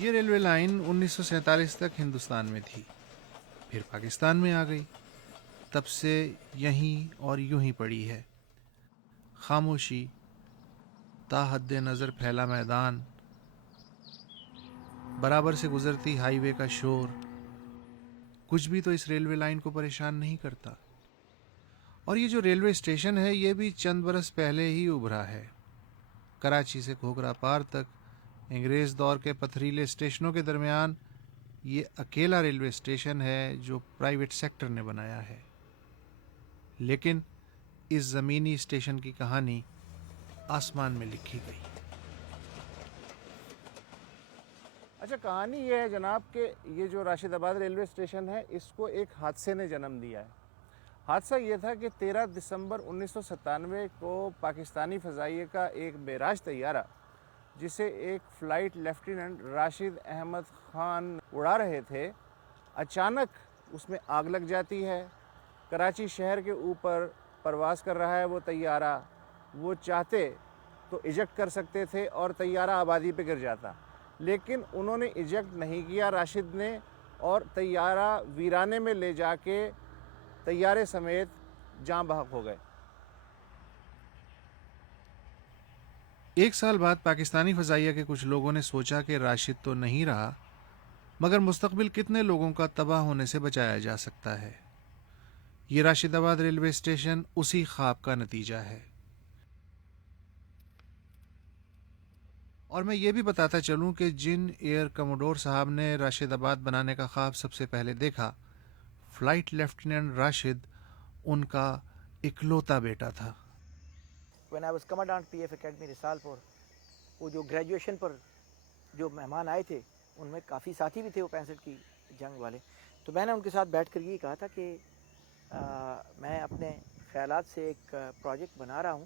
یہ railway line 1947 تک ہندوستان میں تھی، پھر پاکستان میں آ گئی، تب سے یہیں اور یوں ہی پڑی ہے. خاموشی، تا حد نظر پھیلا میدان، برابر سے گزرتی ہائی وے کا شور، کچھ بھی تو اس ریلوے لائن کو پریشان نہیں کرتا. اور یہ جو ریلوے اسٹیشن ہے یہ بھی چند برس پہلے ہی ابھرا ہے. کراچی سے گھوگھرا پار تک انگریز دور کے پتھریلے اسٹیشنوں کے درمیان یہ اکیلا ریلوے اسٹیشن ہے جو پرائیویٹ سیکٹر نے بنایا ہے. لیکن اس زمینی اسٹیشن کی کہانی آسمان میں لکھی گئی. اچھا، کہانی یہ ہے جناب کہ یہ جو راشد آباد ریلوے اسٹیشن ہے اس کو ایک حادثے نے جنم دیا ہے. حادثہ یہ تھا کہ 13 دسمبر 1997 کو پاکستانی فضائیہ کا ایک معراج طیارہ جسے ایک فلائٹ لیفٹیننٹ راشد احمد خان اڑا رہے تھے، اچانک اس میں آگ لگ جاتی ہے. کراچی شہر کے اوپر پرواز کر رہا ہے وہ طیارہ، وہ چاہتے تو ایجیکٹ کر سکتے تھے اور طیارہ آبادی پہ گر جاتا، لیکن انہوں نے ایجیکٹ نہیں کیا راشد نے، اور طیارہ ویرانے میں لے جا کے طیارے سمیت جاں بحق ہو گئے. 1 سال بعد پاکستانی فضائیہ کے کچھ لوگوں نے سوچا کہ راشد تو نہیں رہا، مگر مستقبل کتنے لوگوں کا تباہ ہونے سے بچایا جا سکتا ہے. یہ راشد آباد ریلوے اسٹیشن اسی خواب کا نتیجہ ہے. اور میں یہ بھی بتاتا چلوں کہ جن ایئر کموڈور صاحب نے راشد آباد بنانے کا خواب سب سے پہلے دیکھا، فلائٹ لیفٹیننٹ راشد ان کا اکلوتا بیٹا تھا. When I was commandant PF Academy Risalpur, وہ جو گریجویشن پر جو مہمان آئے تھے ان میں کافی ساتھی بھی تھے وہ 65 کی جنگ والے. تو میں نے ان کے ساتھ بیٹھ کر یہ کہا تھا کہ میں اپنے خیالات سے ایک پروجیکٹ بنا رہا ہوں،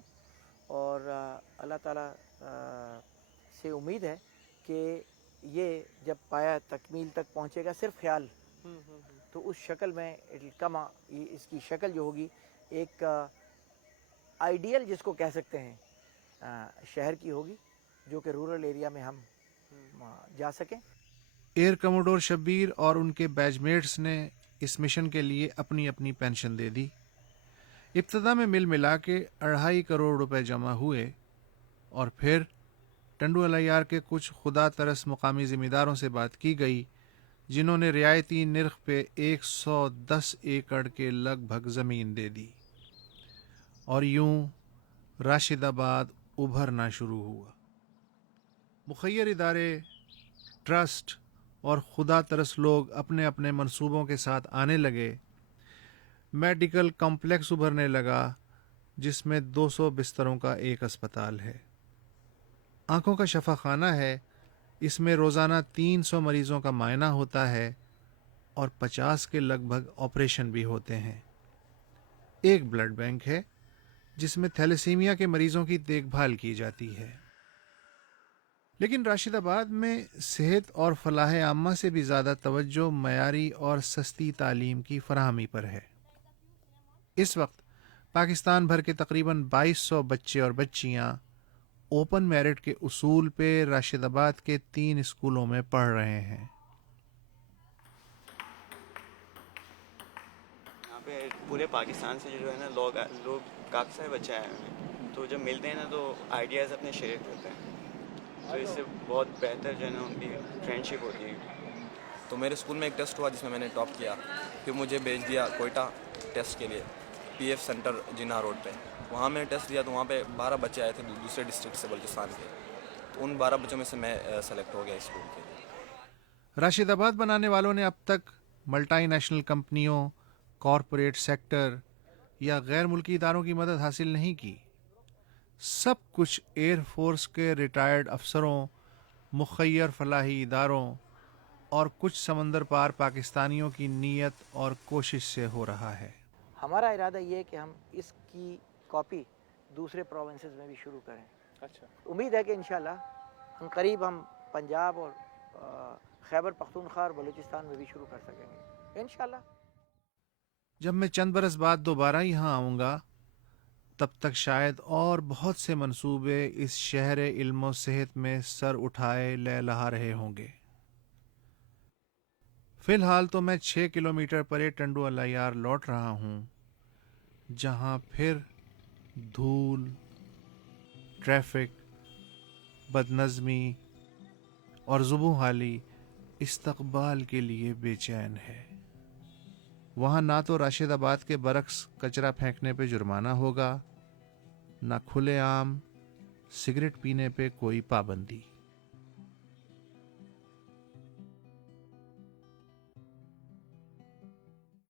اور اللہ تعالیٰ سے امید ہے کہ یہ جب پایا تکمیل تک پہنچے گا، صرف خیال تو اس شکل میں اس کی شکل جو ہوگی ایک آئیڈیل جس کو کہہ سکتے ہیں شہر کی ہوگی، جو کہ رورل ایریا میں ہم جا سکیں. ایئر کموڈور شبیر اور ان کے بیچ میٹس نے اس مشن کے لیے اپنی اپنی پینشن دے دی. ابتدا میں مل ملا کے 2.5 کروڑ روپے جمع ہوئے، اور پھر ٹنڈو الیار کے کچھ خدا ترس مقامی ذمہ داروں سے بات کی گئی، جنہوں نے رعایتی نرخ پہ 110 ایکڑ کے لگ بھگ زمین دے دی. اور یوں راشد آباد ابھرنا شروع ہوا. مخیر ادارے، ٹرسٹ اور خدا ترس لوگ اپنے اپنے منصوبوں کے ساتھ آنے لگے. میڈیکل کمپلیکس ابھرنے لگا جس میں 200 بستروں کا ایک اسپتال ہے. آنکھوں کا شفا خانہ ہے، اس میں روزانہ 300 مریضوں کا معائنہ ہوتا ہے اور 50 کے لگ بھگ آپریشن بھی ہوتے ہیں. ایک بلڈ بینک ہے جس میں تھیلیسیمیا کے مریضوں کی دیکھ بھال کی جاتی ہے. لیکن راشد آباد میں صحت اور فلاح عامہ سے بھی زیادہ توجہ معیاری اور سستی تعلیم کی فراہمی پر ہے. اس وقت پاکستان بھر کے تقریباً 2200 بچے اور بچیاں اوپن میرٹ کے اصول پہ راشد آباد کے 3 اسکولوں میں پڑھ رہے ہیں. یہاں پہ پورے پاکستان سے جو ہے نا لوگ کافی سارے بچے آئے ہوئے ہیں، تو جب ملتے ہیں نا تو آئیڈیاز اپنے شیئر کرتے ہیں، تو اس سے بہت بہتر جو ہے نا ان کی فرینڈ شپ ہوتی ہے. تو میرے اسکول میں ایک ٹیسٹ ہوا جس میں نے ٹاپ کیا، پھر مجھے بھیج دیا کوئٹہ ٹیسٹ کے لیے پی ایف سینٹر جناح روڈ پہ. وہاں میں نے ٹیسٹ دیا تو وہاں پہ 12 بچے آئے تھے دوسرے ڈسٹرکٹ سے بلوچستان کے، تو ان 12 بچوں میں سے میں سلیکٹ ہو گیا اسکول کے لیے. راشد آباد بنانے والوں نے اب تک ملٹی نیشنل کمپنیوں، کارپوریٹ سیکٹر یا غیر ملکی اداروں کی مدد حاصل نہیں کی. سب کچھ ایئر فورس کے ریٹائرڈ افسروں، مخیر فلاحی اداروں اور کچھ سمندر پار پاکستانیوں کی نیت اور کوشش سے ہو رہا ہے. ہمارا ارادہ یہ ہے کہ ہم اس کی کاپی دوسرے پروونسز میں بھی شروع کریں. اچھا، امید ہے کہ انشاءاللہ ہم قریب ہم پنجاب اور خیبر پختونخوا اور بلوچستان میں بھی شروع کر سکیں گے انشاءاللہ. جب میں چند برس بعد دوبارہ یہاں آؤں گا تب تک شاید اور بہت سے منصوبے اس شہر علم و صحت میں سر اٹھائے لہلہا رہے ہوں گے. فی الحال تو میں 6 کلومیٹر پرے ٹنڈو الیار لوٹ رہا ہوں، جہاں پھر دھول، ٹریفک، بد نظمی اور زبوں حالی استقبال کے لیے بے چین ہے۔ وہاں نہ تو راشد آباد کے برعکس کچرا پھینکنے پہ جرمانہ ہوگا، نہ کھلے عام سگریٹ پینے پہ کوئی پابندی۔